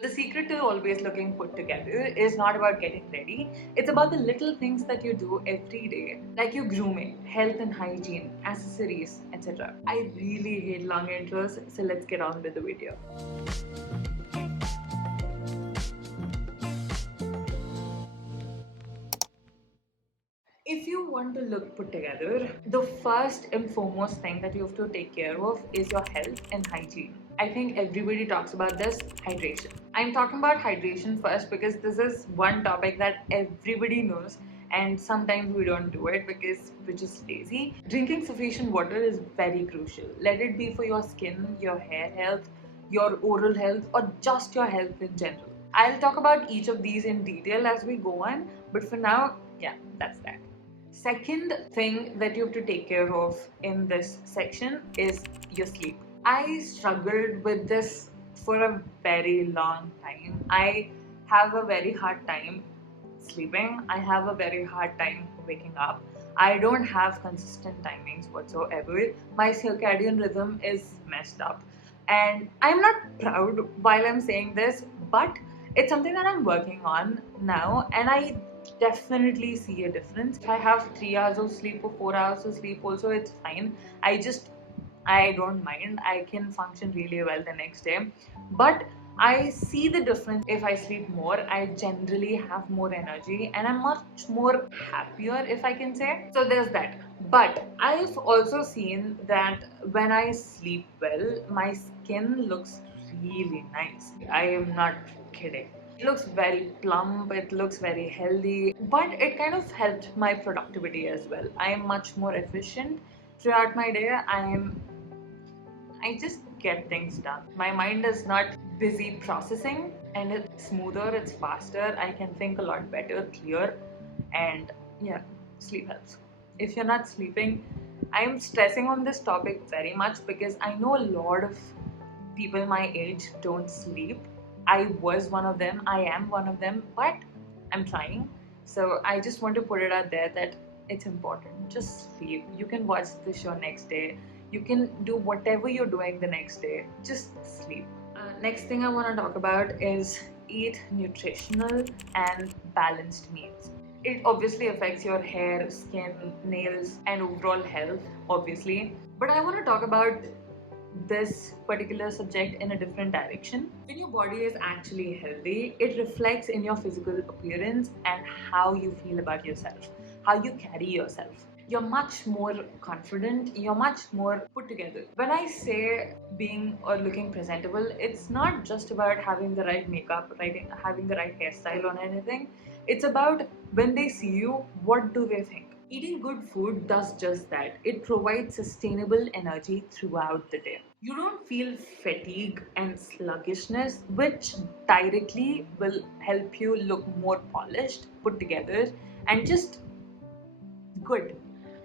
The secret to always looking put together is not about getting ready. It's about the little things that you do every day, like your grooming, health and hygiene, accessories, etc. I really hate long intros, so let's get on with the video. If you want to look put together, the first and foremost thing that you have to take care of is your health and hygiene. I think everybody talks about this hydration. I'm talking about hydration first because this is one topic that everybody knows and sometimes we don't do it because we're just lazy. Drinking sufficient water is very crucial. Let it be for your skin, your hair health, your oral health, or just your health in general. I'll talk about each of these in detail as we go on, but for now, yeah, that's that. Second thing that you have to take care of in this section is your sleep. I struggled with this for a very long time. I have a very hard time sleeping. I have a very hard time waking up. I don't have consistent timings whatsoever. My circadian rhythm is messed up. And I'm not proud while I'm saying this, but it's something that I'm working on now, and I definitely see a difference. If I have 3 hours of sleep or 4 hours of sleep also, it's fine. I don't mind. I can function really well the next day. But I see the difference. If I sleep more, I generally have more energy and I'm much more happier, if I can say. So there's that. But I've also seen that when I sleep well, my skin looks really nice. I am not kidding. It looks very plump, it looks very healthy, but it kind of helped my productivity as well. I am much more efficient throughout my day. I just get things done. My mind is not busy processing and it's smoother, it's faster. I can think a lot better, clear, and yeah, sleep helps. If you're not sleeping, I'm stressing on this topic very much because I know a lot of people my age don't sleep. I was one of them, I am one of them, but I'm trying. So I just want to put it out there that it's important. Just sleep. You can watch the show next day. You can do whatever you're doing the next day. Just sleep. Next thing I want to talk about is eat nutritional and balanced meals. It obviously affects your hair, skin, nails, and overall health, obviously. But I want to talk about this particular subject in a different direction. When your body is actually healthy, it reflects in your physical appearance and how you feel about yourself, how you carry yourself. You're much more confident, you're much more put together. When I say being or looking presentable, it's not just about having the right makeup, right, having the right hairstyle or anything. It's about when they see you, what do they think? Eating good food does just that. It provides sustainable energy throughout the day. You don't feel fatigue and sluggishness, which directly will help you look more polished, put together, and just good.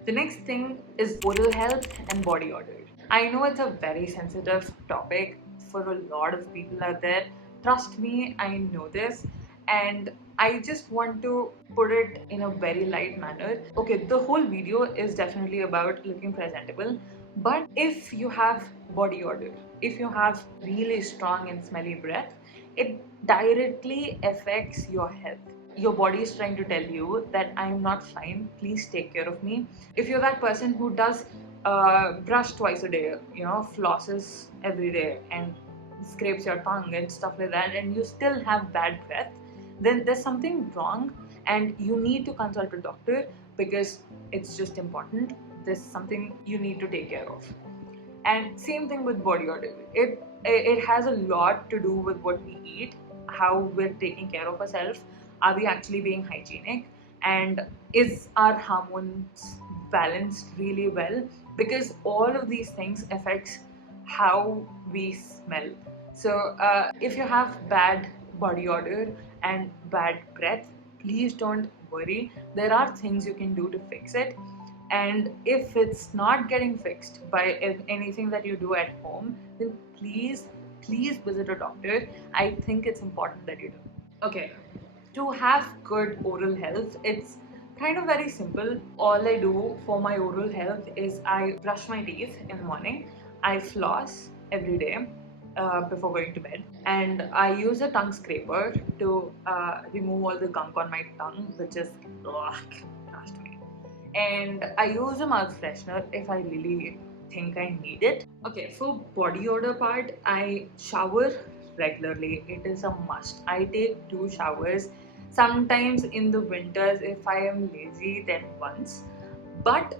The next thing is oral health and body odor. I know it's a very sensitive topic for a lot of people out there. Trust me, I know this. And I just want to put it in a very light manner. Okay, the whole video is definitely about looking presentable. But if you have body odor, if you have really strong and smelly breath, it directly affects your health. Your body is trying to tell you that I am not fine, please take care of me. If you're that person who does brush twice a day, flosses every day and scrapes your tongue and stuff like that, and you still have bad breath, then there's something wrong and you need to consult a doctor because it's just important. There's something you need to take care of. And same thing with body odor. It has a lot to do with what we eat, how we're taking care of ourselves. Are we actually being hygienic? And is our hormones balanced really well? Because all of these things affects how we smell. So if you have bad body odor and bad breath, please don't worry. There are things you can do to fix it. And if it's not getting fixed by anything that you do at home, then please visit a doctor. I think it's important that you do. Okay, to have good oral health, it's kind of very simple. All I do for my oral health is I brush my teeth in the morning, I floss every day, before going to bed, and I use a tongue scraper to remove all the gunk on my tongue, which is ugh, trust me. And I use a mouth freshener if I really think I need it. Okay, for body odor part, I shower regularly. It is a must. I take 2 showers. Sometimes in the winters, if I am lazy, then once. But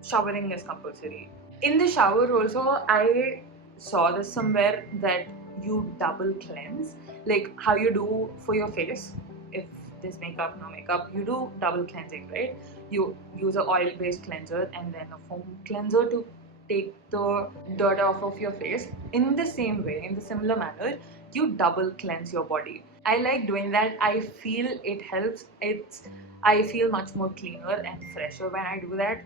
showering is compulsory. In the shower also, I saw this somewhere that you double cleanse, like how you do for your face. If there's makeup, no makeup, you do double cleansing, right? You use a oil-based cleanser and then a foam cleanser to take the dirt off of your face. In the same way, in the similar manner, you double cleanse your body. I like doing that. I feel it helps. I feel much more cleaner and fresher when I do that.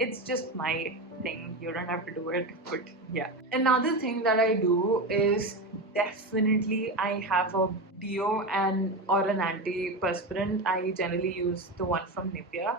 It's just my thing. You don't have to do it, but yeah. Another thing that I do is definitely I have a deo and or an antiperspirant. I generally use the one from Nivea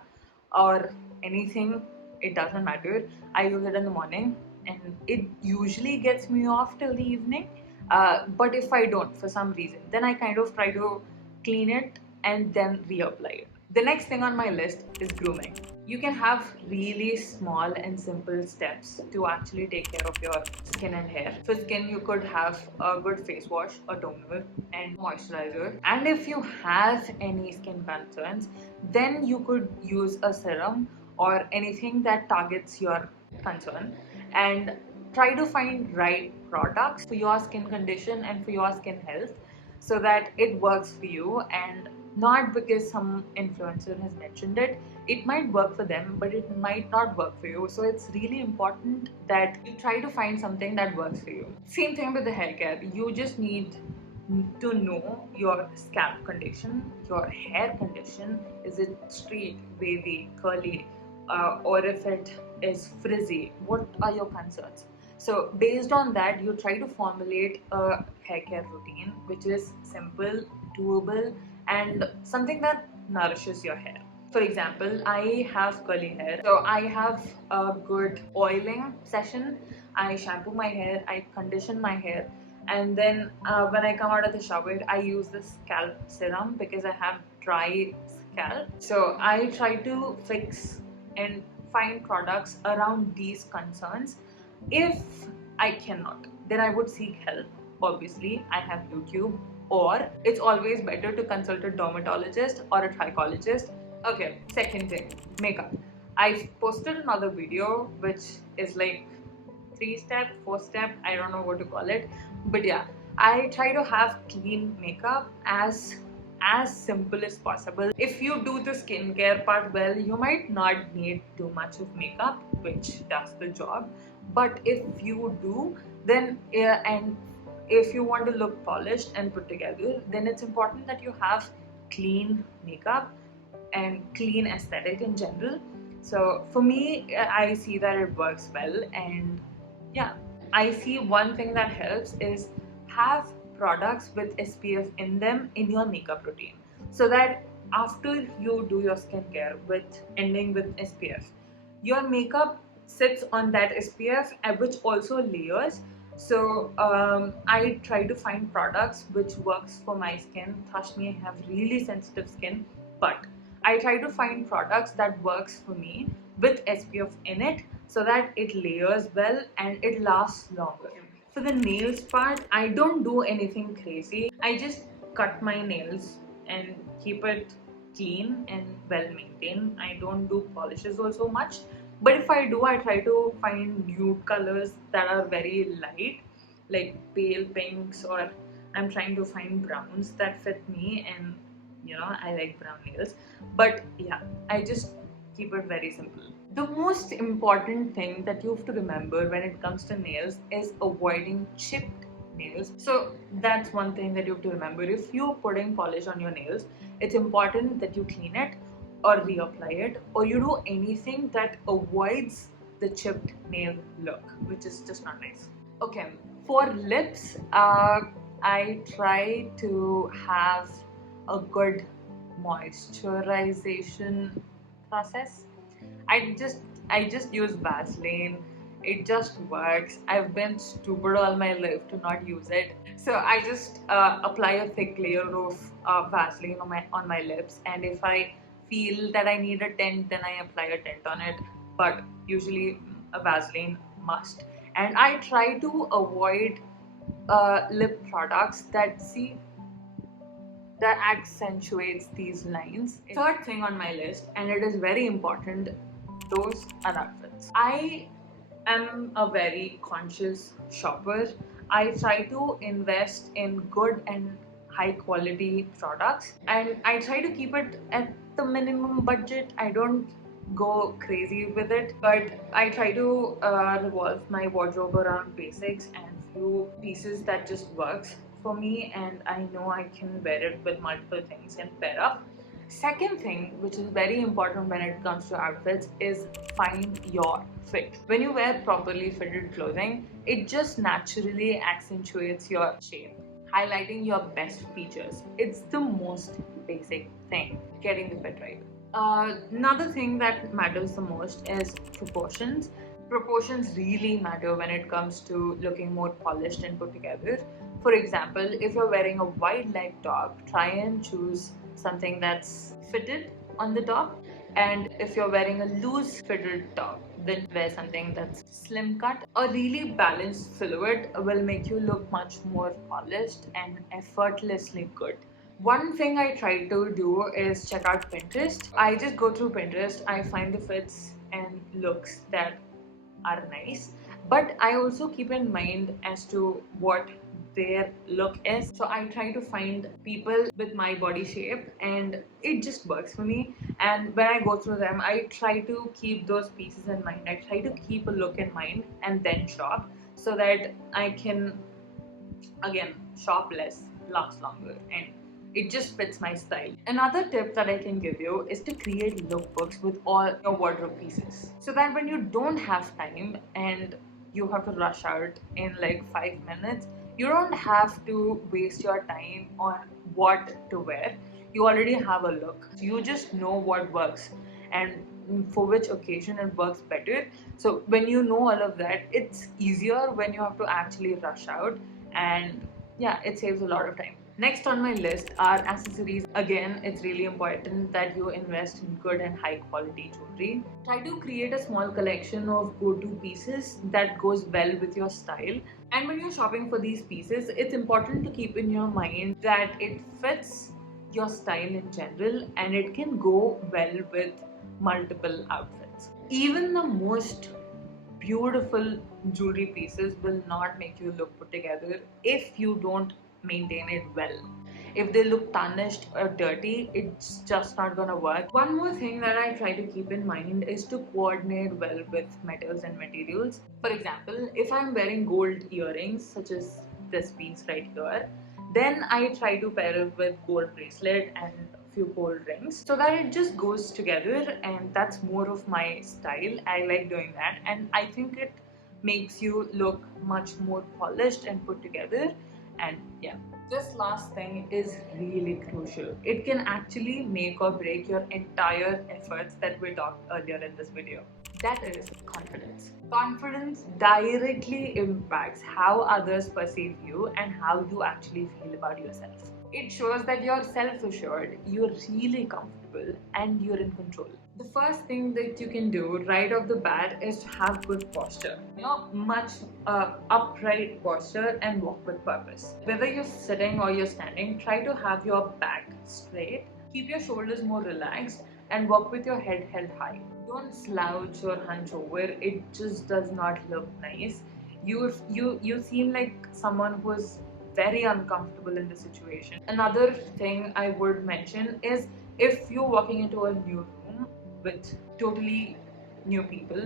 or anything. It doesn't matter. I use it in the morning, and it usually gets me off till the evening. But if I don't, for some reason, then I kind of try to clean it and then reapply it. The next thing on my list is grooming. You can have really small and simple steps to actually take care of your skin and hair. For skin, you could have a good face wash, a toner, and moisturizer. And if you have any skin concerns, then you could use a serum or anything that targets your concern, and try to find right products for your skin condition and for your skin health, so that it works for you, and not because some influencer has mentioned it. It might work for them, but it might not work for you. So it's really important that you try to find something that works for you. Same thing with the hair care. You just need to know your scalp condition, your hair condition. Is it straight, wavy, curly, or if it is frizzy? What are your concerns? So based on that, you try to formulate a hair care routine which is simple, doable, and something that nourishes your hair. For example, I have curly hair, so I have a good oiling session. I shampoo my hair, I condition my hair, and then when I come out of the shower, I use the scalp serum because I have dry scalp. So I try to fix and find products around these concerns. If I cannot, then I would seek help. Obviously, I have YouTube, or it's always better to consult a dermatologist or a trichologist. Okay, second thing, makeup. I posted another video which is like 3 step, 4 step, I don't know what to call it, but yeah, I try to have clean makeup as simple as possible. If you do the skincare part well, you might not need too much of makeup, which does the job. But if you do, then and if you want to look polished and put together, then it's important that you have clean makeup and clean aesthetic in general. So for me, I see that it works well, and yeah, I see one thing that helps is have products with SPF in them in your makeup routine, so that after you do your skincare with ending with SPF, your makeup sits on that SPF, which also layers. So I try to find products which works for my skin. Trust me, I have really sensitive skin, but I try to find products that works for me with SPF in it, so that it layers well and it lasts longer. For the nails part, I don't do anything crazy. I just cut my nails and keep it clean and well maintained. I don't do polishes also much, but if I do, I try to find nude colors that are very light, like pale pinks, or I'm trying to find browns that fit me, and I like brown nails. But yeah, I just keep it very simple. The most important thing that you have to remember when it comes to nails is avoiding chipped nails. So that's one thing that you have to remember. If you're putting polish on your nails, it's important that you clean it or reapply it, or you do anything that avoids the chipped nail look, which is just not nice. Okay, for lips, I try to have a good moisturization process. I just use Vaseline It just works. I've been stupid all my life to not use it. So I just apply a thick layer of Vaseline on my lips, and if I feel that I need a tint, then I apply a tint on it. But usually a Vaseline must. And I try to avoid lip products that accentuates these lines. Third thing on my list, and it is very important, those are outfits. I am a very conscious shopper. I try to invest in good and high quality products, and I try to keep it at the minimum budget. I don't go crazy with it, but I try to revolve my wardrobe around basics and few pieces that just works for me, and I know I can wear it with multiple things and pair up. Second thing, which is very important when it comes to outfits, is find your fit. When you wear properly fitted clothing, it just naturally accentuates your shape, highlighting your best features. It's the most basic thing, getting the fit right. Another thing that matters the most is proportions. Proportions really matter when it comes to looking more polished and put together. For example, if you're wearing a wide leg top, try and choose something that's fitted on the top. And if you're wearing a loose fitted top, then wear something that's slim cut. A really balanced silhouette will make you look much more polished and effortlessly good. One thing I try to do is check out Pinterest. I just go through Pinterest, I find the fits and looks that are nice, but I also keep in mind as to what their look is. So I try to find people with my body shape, and it just works for me. And when I go through them, I try to keep those pieces in mind. I try to keep a look in mind and then shop, so that I can again shop less, last longer, and it just fits my style. Another tip that I can give you is to create lookbooks with all your wardrobe pieces, so that when you don't have time and you have to rush out in like 5 minutes, you don't have to waste your time on what to wear. You already have a look, you just know what works and for which occasion it works better. So when you know all of that, it's easier when you have to actually rush out, and yeah, it saves a lot of time. Next on my list are accessories. Again, it's really important that you invest in good and high quality jewelry. Try to create a small collection of go-to pieces that goes well with your style. And when you're shopping for these pieces, it's important to keep in your mind that it fits your style in general and it can go well with multiple outfits. Even the most beautiful jewelry pieces will not make you look put together if you don't maintain it well. If they look tarnished or dirty, it's just not gonna work. One more thing that I try to keep in mind is to coordinate well with metals and materials. For example, if I'm wearing gold earrings, such as this piece right here, then I try to pair it with gold bracelet and few gold rings, so that it just goes together, and that's more of my style. I like doing that, and I think it makes you look much more polished and put together. And yeah, this last thing is really crucial. It can actually make or break your entire efforts that we talked earlier in this video. That is confidence. Confidence directly impacts how others perceive you and how you actually feel about yourself. It shows that you're self-assured, you're really comfortable, and you're in control. The first thing that you can do right off the bat is to have good posture. Much upright posture and walk with purpose. Whether you're sitting or you're standing, try to have your back straight, keep your shoulders more relaxed, and walk with your head held high. Don't slouch or hunch over. It just does not look nice. You seem like someone who's very uncomfortable in the situation. Another thing I would mention is, if you're walking into a new room with totally new people,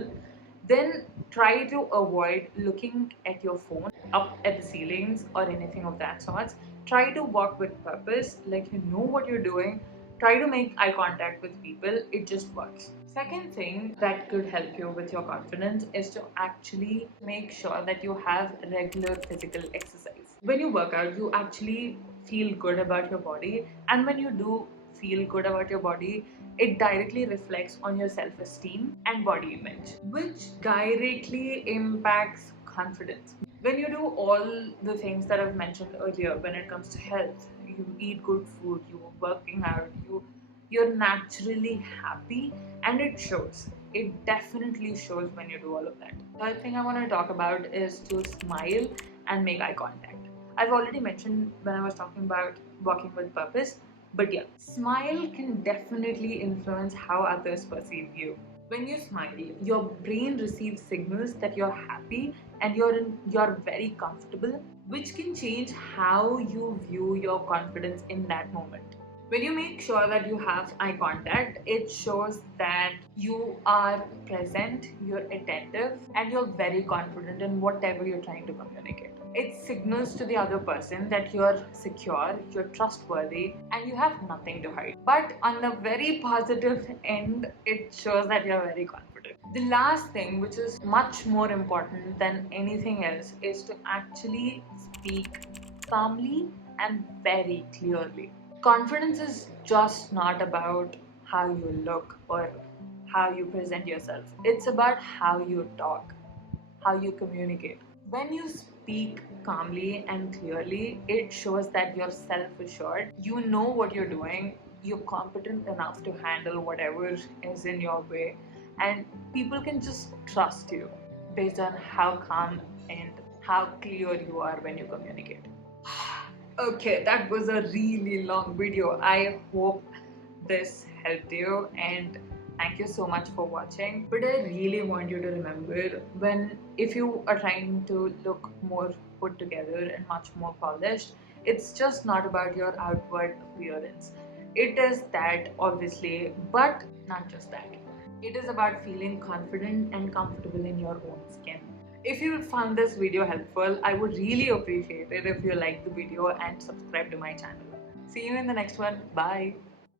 then try to avoid looking at your phone up at the ceilings or anything of that sort. Try to walk with purpose, like you know what you're doing. Try to make eye contact with people, it just works. Second thing that could help you with your confidence is to actually make sure that you have regular physical exercise. When you work out, you actually feel good about your body, and when you do feel good about your body, it directly reflects on your self-esteem and body image, which directly impacts confidence. When you do all the things that I've mentioned earlier, when it comes to health, you eat good food, you're working out, you're naturally happy, and it shows. It definitely shows when you do all of that. The other thing I want to talk about is to smile and make eye contact. I've already mentioned when I was talking about walking with purpose, but yeah, smile can definitely influence how others perceive you. When you smile, your brain receives signals that you're happy and you're very comfortable, which can change how you view your confidence in that moment. When you make sure that you have eye contact, it shows that you are present, you're attentive, and you're very confident in whatever you're trying to communicate. It signals to the other person that you're secure, you're trustworthy, and you have nothing to hide. But on the very positive end, it shows that you're very confident. The last thing, which is much more important than anything else, is to actually speak calmly and very clearly. Confidence is just not about how you look or how you present yourself. It's about how you talk, how you communicate. When you speak calmly and clearly, it shows that you're self assured, you know what you're doing, you're competent enough to handle whatever is in your way, and people can just trust you based on how calm and how clear you are when you communicate. Okay, that was a really long video. I hope this helped you, and thank you so much for watching. But I really want you to remember, when if you are trying to look more put together and much more polished, it's just not about your outward appearance. It is that, obviously, but not just that. It is about feeling confident and comfortable in your own skin. If you found this video helpful, I would really appreciate it if you like the video and subscribe to my channel. See you in the next one. Bye.